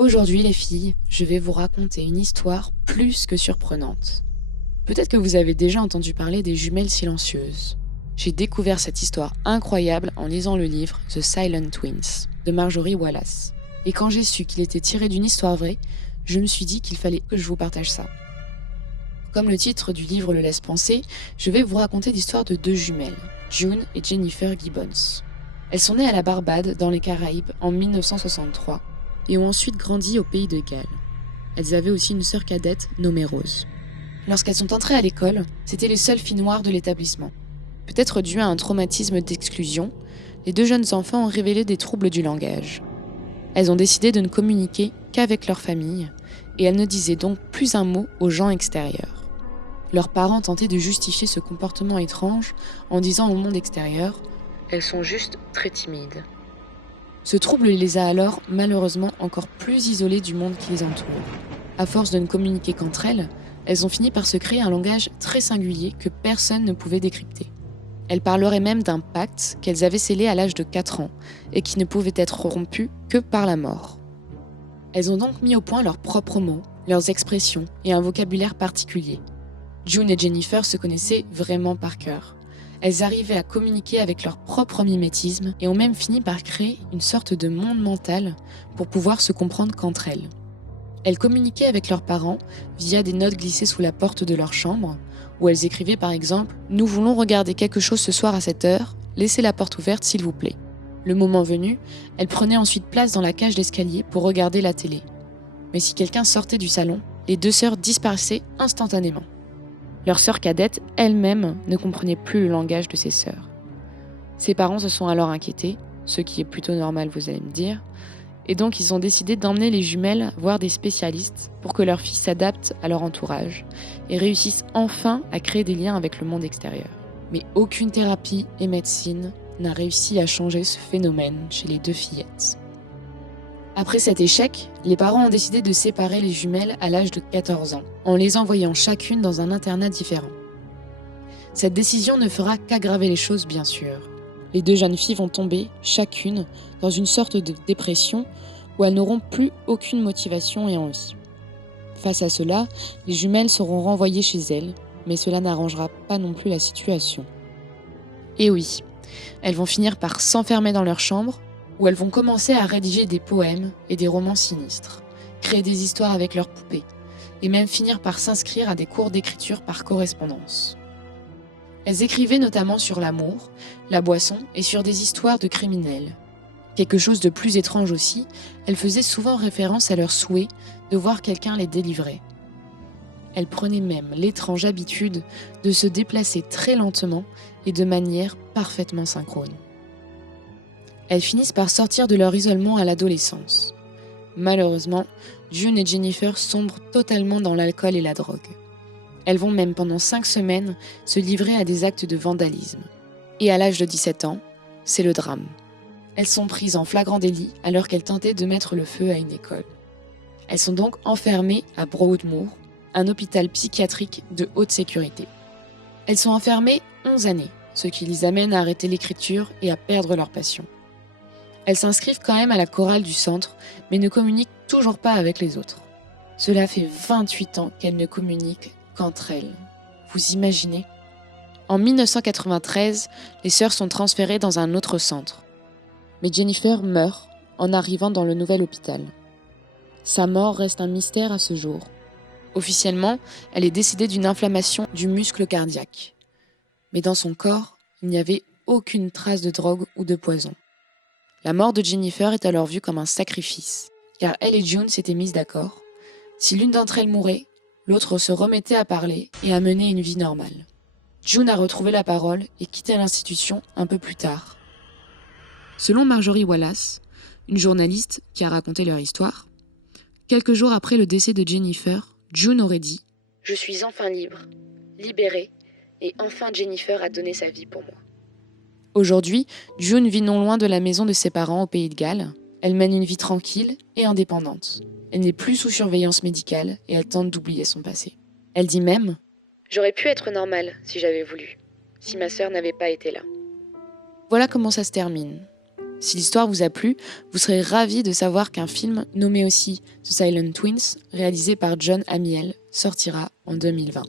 Aujourd'hui les filles, je vais vous raconter une histoire plus que surprenante. Peut-être que vous avez déjà entendu parler des jumelles silencieuses. J'ai découvert cette histoire incroyable en lisant le livre The Silent Twins de Marjorie Wallace. Et quand j'ai su qu'il était tiré d'une histoire vraie, je me suis dit qu'il fallait que je vous partage ça. Comme le titre du livre le laisse penser, je vais vous raconter l'histoire de deux jumelles, June et Jennifer Gibbons. Elles sont nées à la Barbade, dans les Caraïbes, en 1963, et ont ensuite grandi au pays de Galles. Elles avaient aussi une sœur cadette nommée Rose. Lorsqu'elles sont entrées à l'école, c'étaient les seules filles noires de l'établissement. Peut-être dû à un traumatisme d'exclusion, les deux jeunes enfants ont révélé des troubles du langage. Elles ont décidé de ne communiquer qu'avec leur famille, et elles ne disaient donc plus un mot aux gens extérieurs. Leurs parents tentaient de justifier ce comportement étrange en disant au monde extérieur « Elles sont juste très timides ». Ce trouble les a alors, malheureusement, encore plus isolées du monde qui les entoure. À force de ne communiquer qu'entre elles, elles ont fini par se créer un langage très singulier que personne ne pouvait décrypter. Elles parleraient même d'un pacte qu'elles avaient scellé à l'âge de 4 ans et qui ne pouvait être rompu que par la mort. Elles ont donc mis au point leurs propres mots, leurs expressions et un vocabulaire particulier. June et Jennifer se connaissaient vraiment par cœur. Elles arrivaient à communiquer avec leur propre mimétisme et ont même fini par créer une sorte de monde mental pour pouvoir se comprendre qu'entre elles. Elles communiquaient avec leurs parents via des notes glissées sous la porte de leur chambre, où elles écrivaient par exemple « Nous voulons regarder quelque chose ce soir à cette heure, laissez la porte ouverte s'il vous plaît ». Le moment venu, elles prenaient ensuite place dans la cage d'escalier pour regarder la télé. Mais si quelqu'un sortait du salon, les deux sœurs disparaissaient instantanément. Leur sœur cadette, elle-même, ne comprenait plus le langage de ses sœurs. Ses parents se sont alors inquiétés, ce qui est plutôt normal vous allez me dire, et donc ils ont décidé d'emmener les jumelles voir des spécialistes pour que leur fille s'adapte à leur entourage et réussissent enfin à créer des liens avec le monde extérieur. Mais aucune thérapie et médecine n'a réussi à changer ce phénomène chez les deux fillettes. Après cet échec, les parents ont décidé de séparer les jumelles à l'âge de 14 ans, en les envoyant chacune dans un internat différent. Cette décision ne fera qu'aggraver les choses, bien sûr. Les deux jeunes filles vont tomber, chacune, dans une sorte de dépression où elles n'auront plus aucune motivation et envie. Face à cela, les jumelles seront renvoyées chez elles, mais cela n'arrangera pas non plus la situation. Et oui, elles vont finir par s'enfermer dans leur chambre, où elles vont commencer à rédiger des poèmes et des romans sinistres, créer des histoires avec leurs poupées, et même finir par s'inscrire à des cours d'écriture par correspondance. Elles écrivaient notamment sur l'amour, la boisson et sur des histoires de criminels. Quelque chose de plus étrange aussi, elles faisaient souvent référence à leur souhait de voir quelqu'un les délivrer. Elles prenaient même l'étrange habitude de se déplacer très lentement et de manière parfaitement synchrone. Elles finissent par sortir de leur isolement à l'adolescence. Malheureusement, June et Jennifer sombrent totalement dans l'alcool et la drogue. Elles vont même pendant 5 semaines se livrer à des actes de vandalisme. Et à l'âge de 17 ans, c'est le drame. Elles sont prises en flagrant délit alors qu'elles tentaient de mettre le feu à une école. Elles sont donc enfermées à Broadmoor, un hôpital psychiatrique de haute sécurité. Elles sont enfermées 11 années, ce qui les amène à arrêter l'écriture et à perdre leur passion. Elles s'inscrivent quand même à la chorale du centre, mais ne communiquent toujours pas avec les autres. Cela fait 28 ans qu'elles ne communiquent qu'entre elles. Vous imaginez ? En 1993, les sœurs sont transférées dans un autre centre. Mais Jennifer meurt en arrivant dans le nouvel hôpital. Sa mort reste un mystère à ce jour. Officiellement, elle est décédée d'une inflammation du muscle cardiaque. Mais dans son corps, il n'y avait aucune trace de drogue ou de poison. La mort de Jennifer est alors vue comme un sacrifice, car elle et June s'étaient mises d'accord. Si l'une d'entre elles mourait, l'autre se remettait à parler et à mener une vie normale. June a retrouvé la parole et quitté l'institution un peu plus tard. Selon Marjorie Wallace, une journaliste qui a raconté leur histoire, quelques jours après le décès de Jennifer, June aurait dit « Je suis enfin libre, libérée, et enfin Jennifer a donné sa vie pour moi. » Aujourd'hui, June vit non loin de la maison de ses parents au pays de Galles. Elle mène une vie tranquille et indépendante. Elle n'est plus sous surveillance médicale et elle tente d'oublier son passé. Elle dit même « J'aurais pu être normale si j'avais voulu, si ma sœur n'avait pas été là. » Voilà comment ça se termine. Si l'histoire vous a plu, vous serez ravis de savoir qu'un film nommé aussi The Silent Twins, réalisé par John Amiel, sortira en 2020.